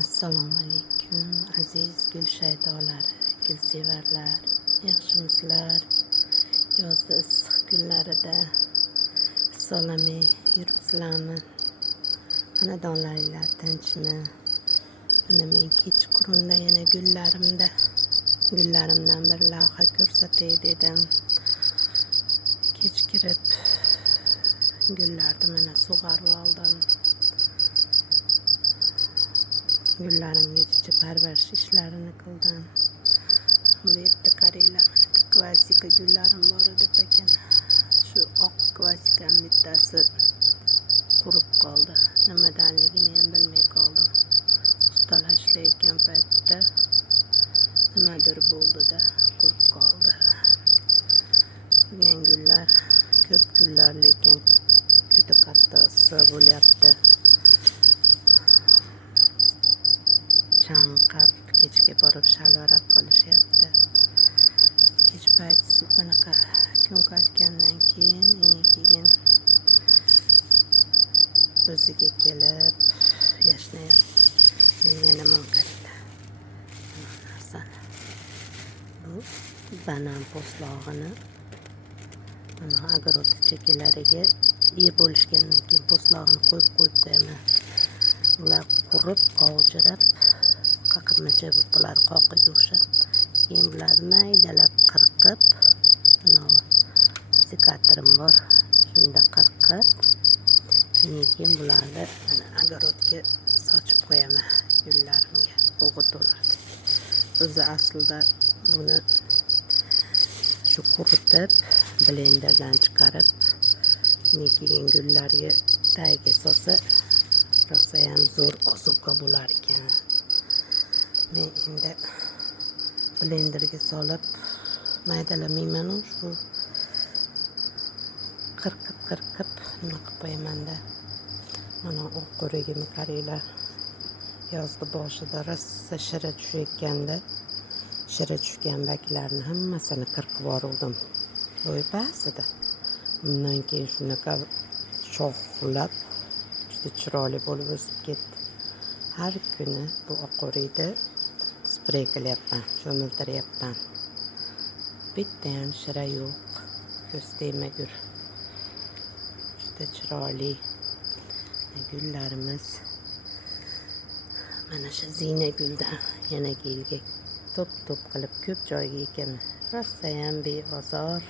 Assalomu alaykum aziz gul shaydolari, gulsevarlar, yaxshimisizlar? Yozda issiq kunlarida salomey yuribsizlarmi? Xonadonlaringlar tinchmi? Mana men kechqurunda yana gullarimdan bir lavha ko'rsatay dedim. Kech kirib gullarni mana sug'arib oldim. Gullarimga chicha parvarish ishlarini qildim. Bu yerda qaranglar, mana gvasdika gullarim bor edi ekan. Shu oq gvasdikam bittasi qurib qoldi. Nimadanligini ham bilmay qoldim. Ustalar ishlayotgan paytda nimadir bo'ldi-da, qurib qoldi. Qolgan gullar ko'p gullar, lekin juda qattiq issiq bo'lyapti. Chanqab kechga borib shalvirab qolishyapti. Kech payt bunaqa kun qaytgandan keyin o'ziga kelib yashnayapti. Menga nima qaranglar. Bu banan po'stlog'ini mana огород chekalariga yeb bo'lishgandan keyin po'stlog'ini qo'yib qo'yaman. Ular qurib, qovjirab, qaqirmacha bo'lib qoladi, qoqiga o'xshab. Keyin bularni maydalab qirqib, mana sekatorim bor, shunda qirqib, keyin bularni mana огородga sochib qo'yaman gullarimga. O'g'it bo'ladi. O'zi aslida buni shu quritib, blenderdan chiqarib, keyin gullarga tagiga solsa, rosa ham zo'r ozuqa bo'lar ekan. Men endi blenderga solib maydalamayman, shu qirqib nima qilib qo'yaman-da. Mana u qo'rigini qaranglar. Yozda boshida rosa shira tushayotganda, shira tushgan baklarni hammasini qirqib yubordim. Bo'yi pasida. Undan keyin shunaqa shoxlab juda chiroyli bo'lib o'sib ketdi. Har kuni bu oquriyni sprey qilyapman, cho'miltiryapman. Bitta ham shira yo'q. Ko'z tegmagur. Juda chiroyli gullarimiz. Mana shu zina guldan yana yilga to'p qilib ko'p joyga ekaman. Rosa ham beozor,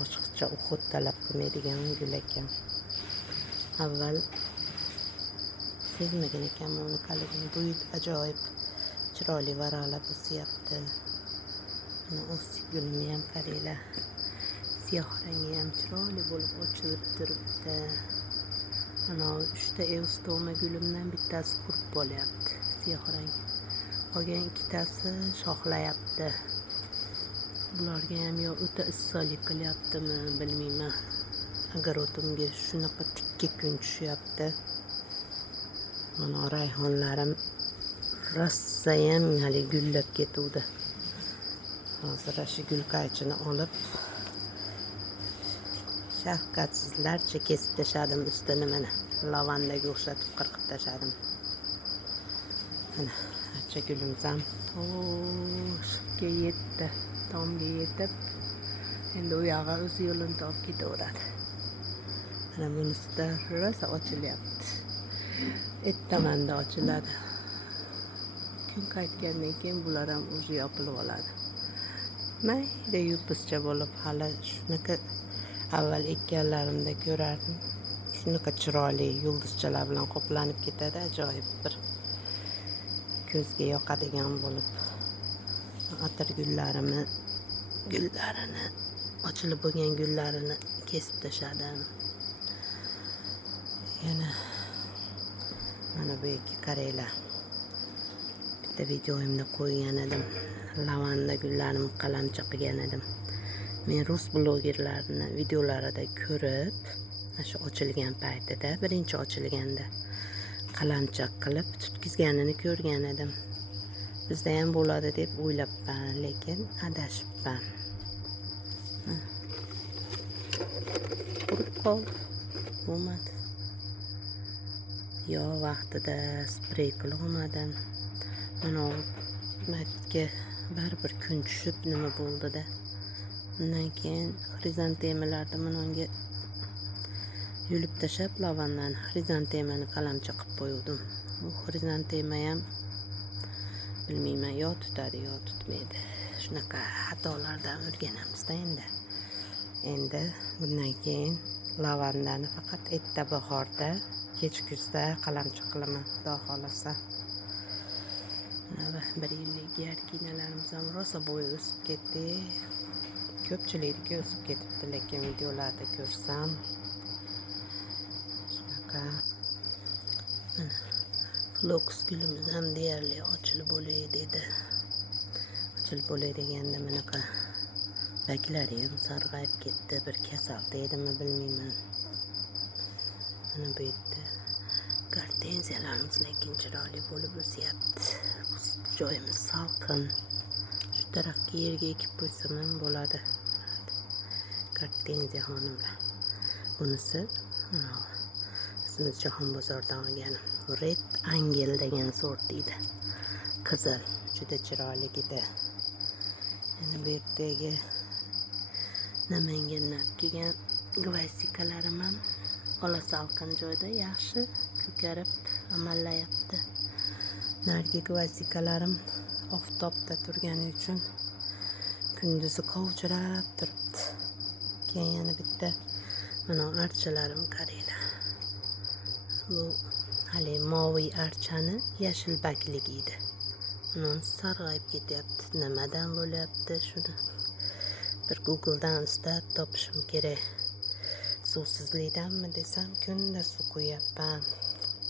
ochiqcha o'qit talab qilmaydigan gul ekan. Avval sezmagan ekanman uni qaligini. Bu yil ajoyib chiroyli varaqlab o'syapti. Mana o'sik gulni ham qaranglar. Siyoh rangi ham chiroyli bo'lib ochilib turibdi. Mana 3 ta eustoma gulimdan bittasi qurib bo'lyapti, siyoh rang. Qolgan 2tasi shoxlayapti. Bularga ham yo o'ta issiqlik qilyaptimi, bilmayman. Огородimga shunaqa tikka kun tushyapti. Mana rayhonlarim rosa ham hali gullab ketuvdi. Hozir shu gul qaychini olib shafqatsizlarcha kesib tashladim ustini, mana lavandaga o'xshatib qirqib tashladim. Mana acha gulimiz ham shifga yetdi, tomga yetib, endi u yog'i o'z yo'lini topib ketaveradi. Mana bunisida rosa ochilyapti. Ertamanda ochiladi. Kun qaytgandan keyin bular ham o'zi yopilib oladi. Mayda yupuscha bo'lib, hali shunaqa avval ekkanlarimda ko'rardim. Shunaqa chiroyli yulduzchalar bilan qoplanib ketadi, ajoyib bir ko'zga yoqadigan bo'lib. Atir gullarini, ochilib bo'lgan gullarini kesib tashladim. Yana mana bu yerga qaranglar. Bitta videoyimda qo'ygan edim. Lavanda gullarini qalamcha qilgan edim. Men rus blogerlarini videolarida ko'rib, shu ochilgan paytida, birinchi ochilganda qalamcha qilib tutkizganini ko'rgan edim. Bizda ham bo'ladi deb o'ylabman, lekin adashibman. Qurib qoldi. Bo'lmadi. yo vaqtida sprey qilolmadim. Mana matga baribir kun tushib nima bo'ldi-da. Undan keyin xrizantemalarni bunga yulib tashlab lavandani xrizantemani qalamchi qilib qo'ydim. Bu xrizantema ham bilmayman, yo tutadi yo tutmaydi. Shunaqa xatolardan o'rganamizda endi. Endi bundan keyin lavandani faqat erta bahorda, kech kuzda qalamchi qilaman, xudo xolasa. Mana bir yillik yarkinalarimiz ham rosa bo'yi o'sib ketdi. Ko'pchilikniki o'sib ketibdi, lekin videolarda ko'rsam shunaqa. Mana floks gulimiz ham deyarli ochilib bo'lay dedi. Ochilib bo'lay deganda bunaqa baklari ham sarg'ayib ketdi. Bir kasal deydimi bilmayman. Mana bu yerda gortenziyalarimiz lekin chiroyli bo'lib o'syapti. Joyimiz salqin. Shu tarafga yerga ekib qo'ysam ham bo'ladi. Gortenziya xonimlar. Bunisi o'zimiz Jahon bozoridan olganim. Red Angel degan sort edi. Qizil, juda chiroyli edi. Yana bu yerdagi Namangandan olib kelgan gvazdikalarim ham ola salqin joyda yaxshi ko'karib amallayapti. Narigi gvazdikalarim oftobda turgani uchun kunduzi qovjirab turibdi. Keyin yana bitta mana archalarim qaranglar. Bu hali moviy archani yashil baklik edi. Uni sarg'ayib ketyapti. Nimadan bo'lyapti shuni bir Google'dan istab topishim kerak. Suvsizlikdanmi desam, kunda suv quyapman.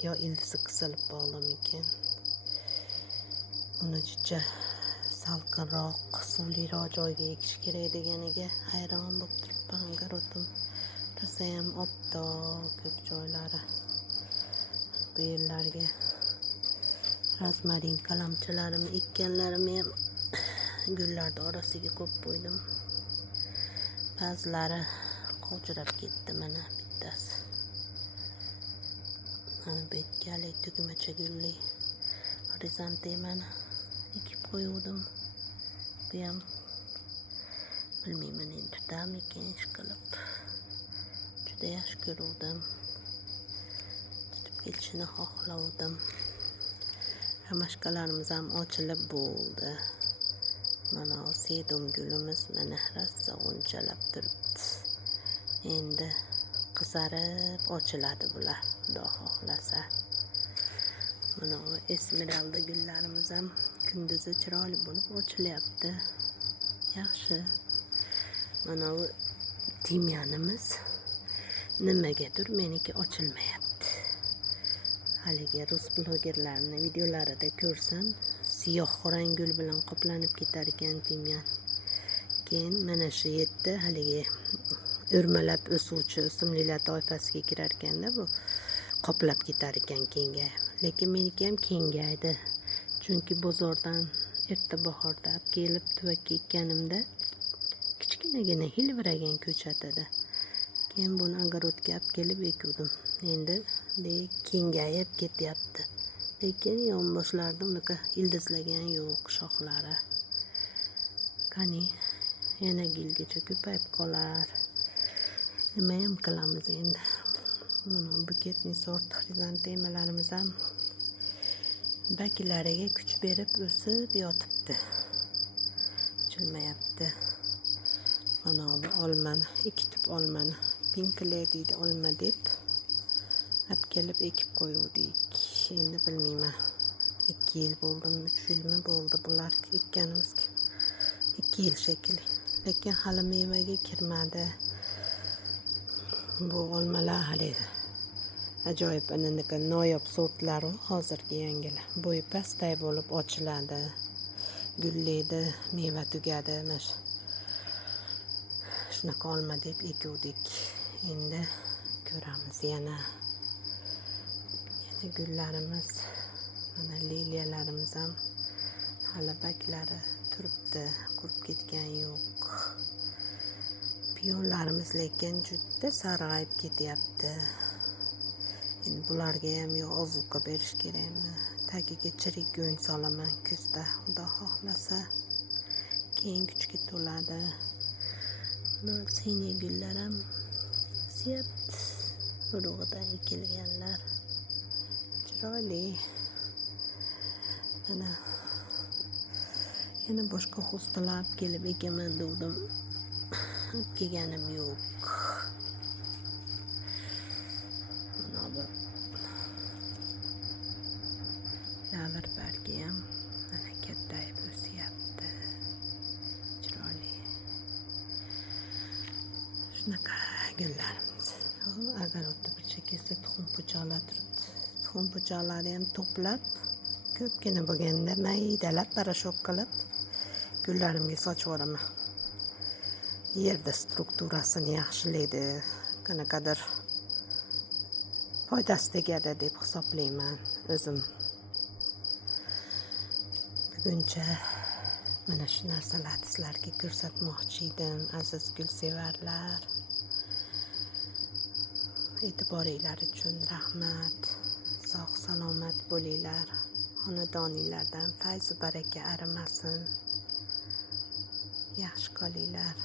Yo ildizi qisilib qolimikin. Buni juda salqinroq, suvliroq joyga ekish kerak deganiga hayron bo'lib turibman. Garotim rosa ham oppoq ko'p joylari. Bu yerlarga rozmarin qalamchilarimni ekkanlarimni ham gullarni orasiga qo'yib qo'ydim. Ba'zilari qovjirab ketdi, mana bittasi. Mana bu yerga tugmacha gulli xrizantemani ekib qo'ydim. Bu ham bilmayman endi tutarmikin ishqilib. Juda yaxshi ko'ruvdim. Tutib ketishini xohlavdim. Ramashkalarimiz ham ochilib bo'ldi. Mana sedum gulimiz mana rosa g'unchalab turibdi. Endi qizarib ochiladi bular, xudo xohlasa. Mana bu esmeralda gullarimiz ham kunduzi chiroyli bo'lib ochilyapti. Yaxshi. Mana bu timyanimiz nimagadir meniki ochilmayapti. Haligi rus blogerlarning videolarida ko'rsam, siyoh rang gul bilan qoplanib ketar ekan timyan. Keyin mana shu yerda haligi o'rmalab o'suvchi o'simliklar toifasiga kirar ekanda, bu qoplab ketar ekan kengayib. Lekin meniki ham kengaydi. Chunki bozordan erta bahorda olib kelib tuvakka ekkanimda kichkinagina hilviragan ko'chatada. Keyin buni ogorodga olib kelib ekuvdim. Endi kengayib ketyapti. Lekin yonboshlarida unaqa ildizlagan yo'q shoxlari. Qani yana yilgacha ko'payib qolar. Nima ham qilamiz endi. Mana buketni sort xrizantemalarimiz ham baklariga kuch berib o'sib yotibdi. Ochilmayapti. Mana bu olmani, ikki tip olmani, pink lady olma deb olib kelib ekib qo'yuvdik. Endi bilmayman. 2 yil bo'ldimi, 3 yilmi bo'ldi bular ekkanimizga. 2 yil shekilli. Lekin hali mevaga kirmadi. Bu olmalar hali ajoyib anaqa noyob sortlari hozirgi yangilar. Bo'yi pastay bo'lib ochiladi. Gullaydi, meva tugadi. Shunaqa olma deb ekuvdik. Endi ko'ramiz yana gullarimiz, mana liliyalarimiz ham hali baklari turibdi, qurib ketgan yo'q. Piyonlarimiz lekin juda sarg'ayib ketyapti. Endi bularga ham yo ozuqa berish kerakmi? Tagiga chirik go'ng solaman kuzda, xudo xohlasa. Keyin kuchga to'ladi. Siniya gullar ham siyapti. Urug'idan ekilganlar. Chiroyli. Mana yana boshqa hostalar olib kelib ekaman dedim. Olib kelganim yo'q. Mana bu lavr bargi ham mana kattayib o'syapti. Chiroyli. Shunaqa gullarimiz. Огородda bir chekasi tuxum po'choqlar turibdi. Tuxum po'choqlari ham to'plab, ko'pgina bo'lganda maydalab, parashok qilib gullarimga sochib yuboraman. Yerda strukturasini yaxshilaydi, qanaqadir foydasi tegadi deb hisoblayman o'zim. Buguncha mana shu narsalarni sizlarga ko'rsatmoqchi edim, aziz gulsevarlar. E'tiboringlar uchun rahmat. Sog' salomat bo'linglar. Xonadoninglardan fayz baraka arimasin. Yaxshi qolinglar.